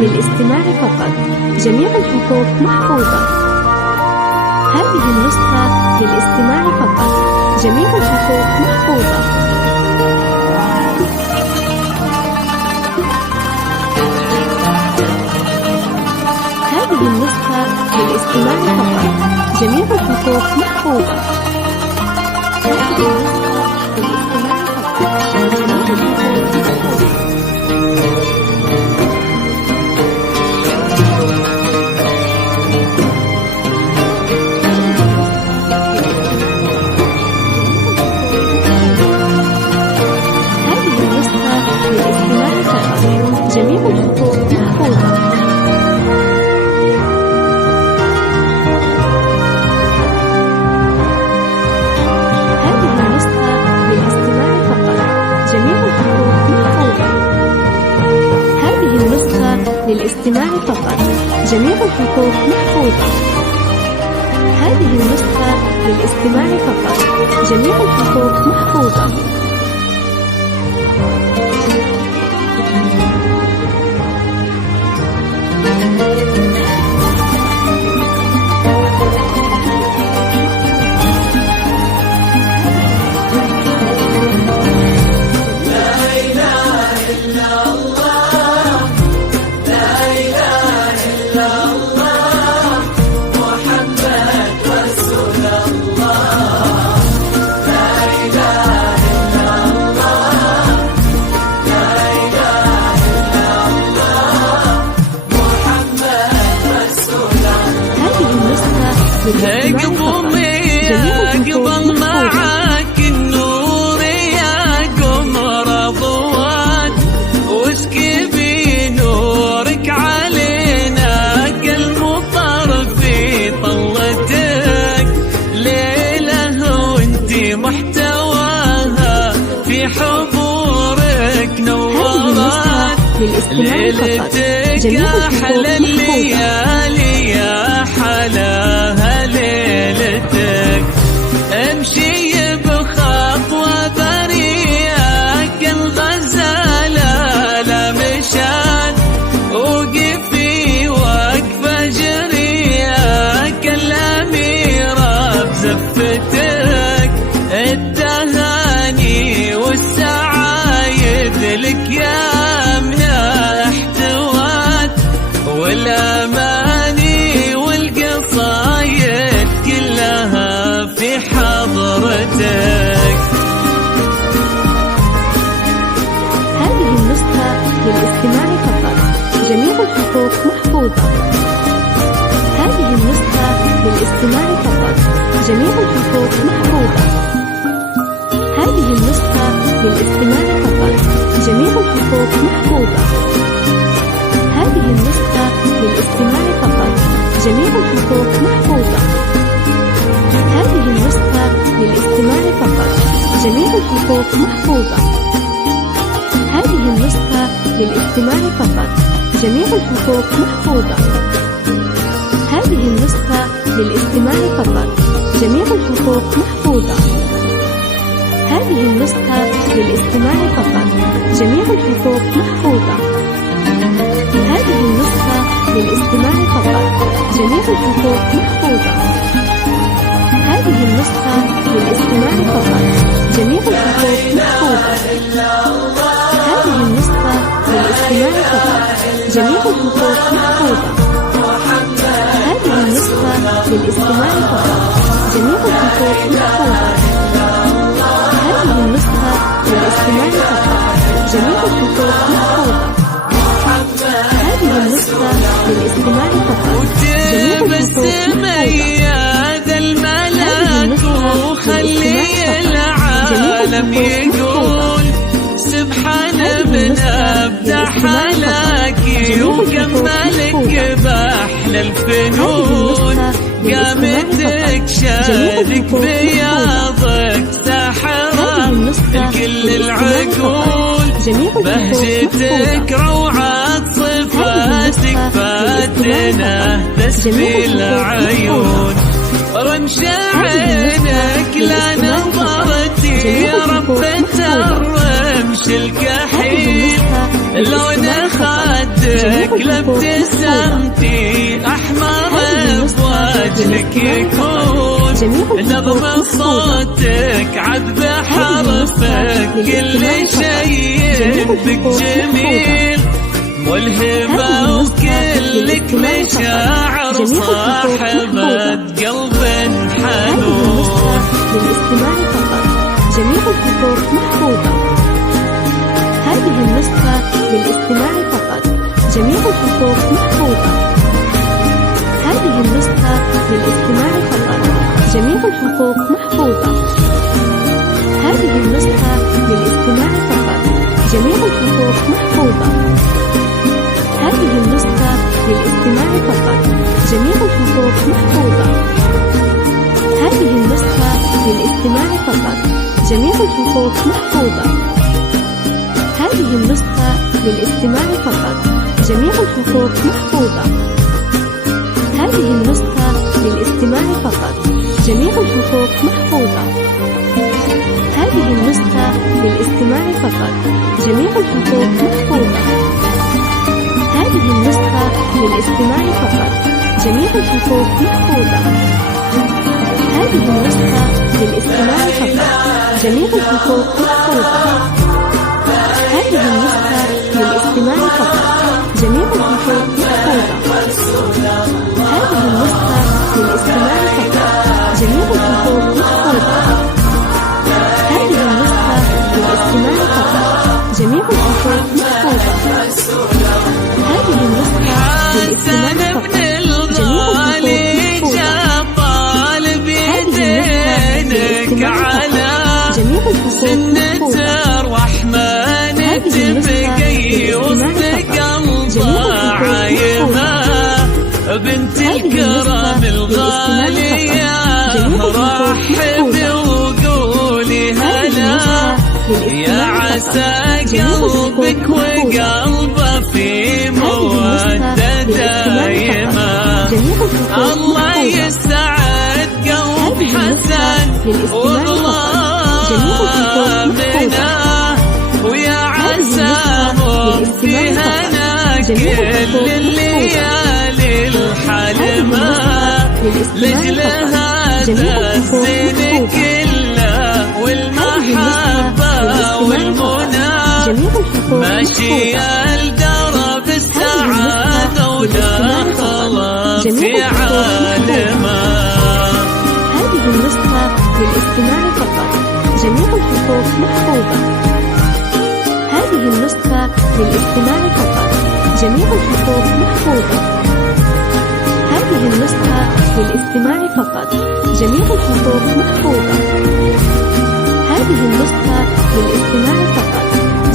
للاستماع فقط. جميع الحقوق محفوظة. هذه النسخة للاستماع فقط. جميع الحقوق محفوظة. هذه النسخة للاستماع فقط. جميع الحقوق محفوظة. هذه النسخة للاستماع فقط. جميع الحقوق محفوظة. هذه النسخة للاستماع فقط. جميع الحقوق محفوظة. هذه النسخة للاستماع فقط. جميع الحقوق محفوظة. هذه النسخة للاستماع فقط. جميع الحقوق محفوظة. قبل معاك النور يا قمر ضوات، واسكبي نورك علينا كالمطر في طلتك، ليلة وانتي محتواها في حبورك نورات، ليلتك أحلى الليالي يا حلاها ليلتك، امشي بخطوة بريئة كالغزالة لا مشان، وقفي وقفة جريئة كالأميرة بزفتك، التهاني والسعايد لك يا من احتوات، والأماني والقصايد كلها في حضرتك. هذه النسخة للاستماع فقط. جميع الحقوق محفوظة. هذه النسخة للاستماع فقط. جميع الحقوق محفوظة. هذه النسخة للاستماع فقط. جميع الحقوق محفوظة. هذه النسخة للاستماع فقط. جميع الحقوق محفوظة. هذه النسخة للاستماع فقط. جميع الحقوق محفوظة. هذه النسخة للاستماع فقط. جميع الحقوق محفوظة. هذه النسخة للاستماع فقط. جميع الحقوق محفوظة. هذه النسخة للاستماع فقط. جميع الحقوق محفوظة. هذه النسخة للاستماع فقط. جميع الحقوق محفوظة. هذه النسخة للاستماع فقط. جميع الحقوق محفوظة. هذه النسخة للاستماع فقط. جميع الحقوق محفوظة. هذه النسخة للاستماع فقط. جميع الحقوق محفوظة. هذه النسخة للاستماع فقط. جميع الحقوق محفوظة. هذه النسخة للاستماع فقط. جميع الحقوق هذا الملاك وخلي العالم يقول سبحان من أبدع حلاكي وكملك بأحلى الفنون، قامتك شادك بياضك ساحرة الكل العقول، بهجتك روعة صفاتك فاتنة تسبي العيون، رمش عينك لا نظرتي يا رب الرمش الكحيل، لون خدك صوتك لابتسامتي أحمر بوجهك يكون نظم صوتك عذب حرفك كل شيء بك جميل والهبة وكلك مشاعر صاحبة قلب حنون. للاستماع فقط، جميع الحقوق محفوظة. هذه النسخة للاستماع فقط، جميع الحقوق محفوظة. هذه النسخة للاستماع فقط، جميع الحقوق محفوظة. هذه النسخة للاستماع فقط، جميع الحقوق محفوظة. هذه النسخة للاستماع فقط، جميع الحقوق محفوظة. هذه النسخة للاستماع فقط، جميع الحقوق محفوظة. هذه النسخة للاستماع فقط، جميع الحقوق محفوظة. هذه النسخة للاستماع فقط، جميع الحقوق محفوظة. هذه النسخة للاستماع فقط، جميع الحقوق محفوظة. هذه النسخة للاستماع فقط، جميع الحقوق محفوظة. هذه النسخة للاستماع فقط، جميع الحقوق محفوظة. هذه النسخة للاستماع فقط، جميع الحقوق محفوظة. هذه النسخة للاستماع فقط، جميع الحقوق محفوظة. هذه النسخة للاستماع فقط، جميع الحقوق محفوظة. هذه النسخة للاستماع فقط، جميع سنة الرحمن تبقي وسط قلبها عايمة بنت الكرم الغالية رحبي وقولي هلا يا عسى قلبك وقلبه في مودة دايمة. الله يسعد قلب حسن وظلامنا ويا عساهم في هنا كل الليالي الحلمة لجلها تزين كلها والمحبة والمنى ماشية الدرب السعادة ولا خلاص في عالمها. هذه النسخة للاستماع فقط، جميع الحقوق محفوظة. هذه النسخة للاستماع فقط، جميع الحقوق محفوظة. هذه النسخة للاستماع فقط، جميع الحقوق محفوظة. هذه النسخة للاستماع فقط،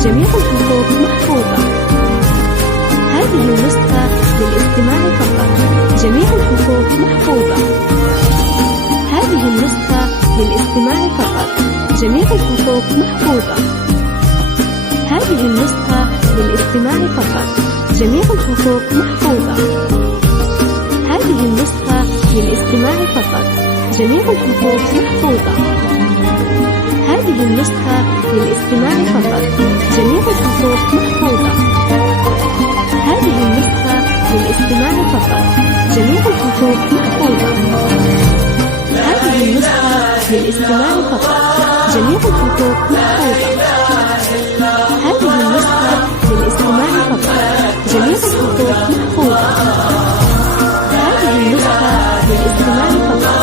جميع الحقوق محفوظة. هذه النسخة للاستماع فقط، جميع الحقوق محفوظة. هذه النسخة للاستماع فقط، جميع الحقوق محفوظة. هذه النسخة للاستماع فقط، جميع الحقوق محفوظة. هذه النسخة للاستماع فقط، جميع الحقوق محفوظة. هذه النسخة للاستماع فقط، جميع الحقوق محفوظة. هذه النسخة للاستماع فقط، جميع الحقوق محفوظة. هذه النسخة للاستماع فقط، جميع الحقوق محفوظة. هذه النسخة للاستماع فقط، جميع الحقوق محفوظة. هذه النسخة للاستماع فقط،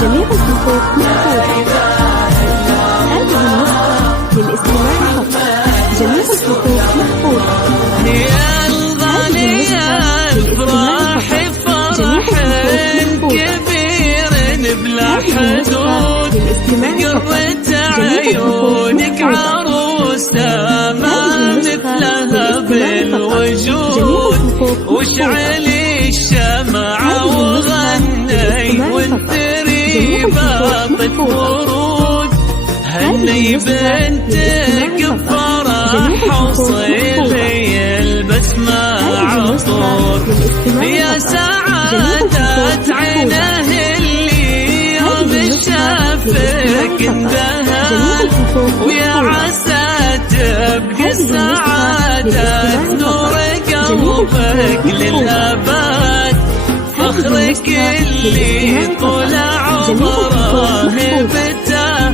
جميع الحقوق محفوظة. هذه النسخة للاستماع فقط، جميع الحقوق محفوظة. يا الغالية افرح فرح كبير بلا حدود قرة عيونك عروسة ما مثلها بالوجود واشعلي الشمعة وغني وانتري باطة ورود هني بنتك بفرح وصيلي البسمة عطور يا سعادة عينه اللي يوم شافك اندهى ويا عسى تبقى السعادة نور قلبه يحفظك للأبد، فخرك اللي طول عمره هيبته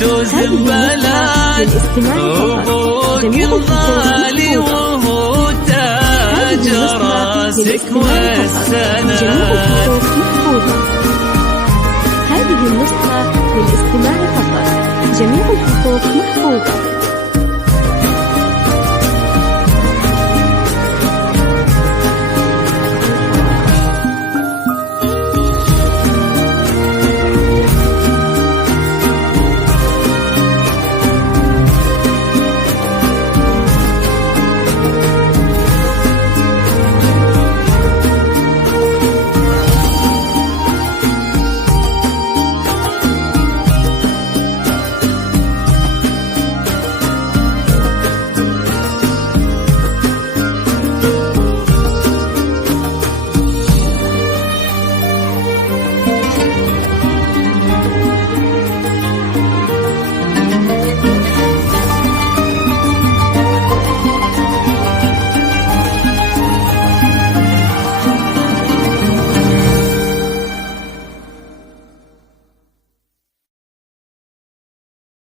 توزن بلد، أبوك الغالي وهو تاج راسك والسند. هذه النسخة للاستماع فقط، جميع الحقوق محفوظة.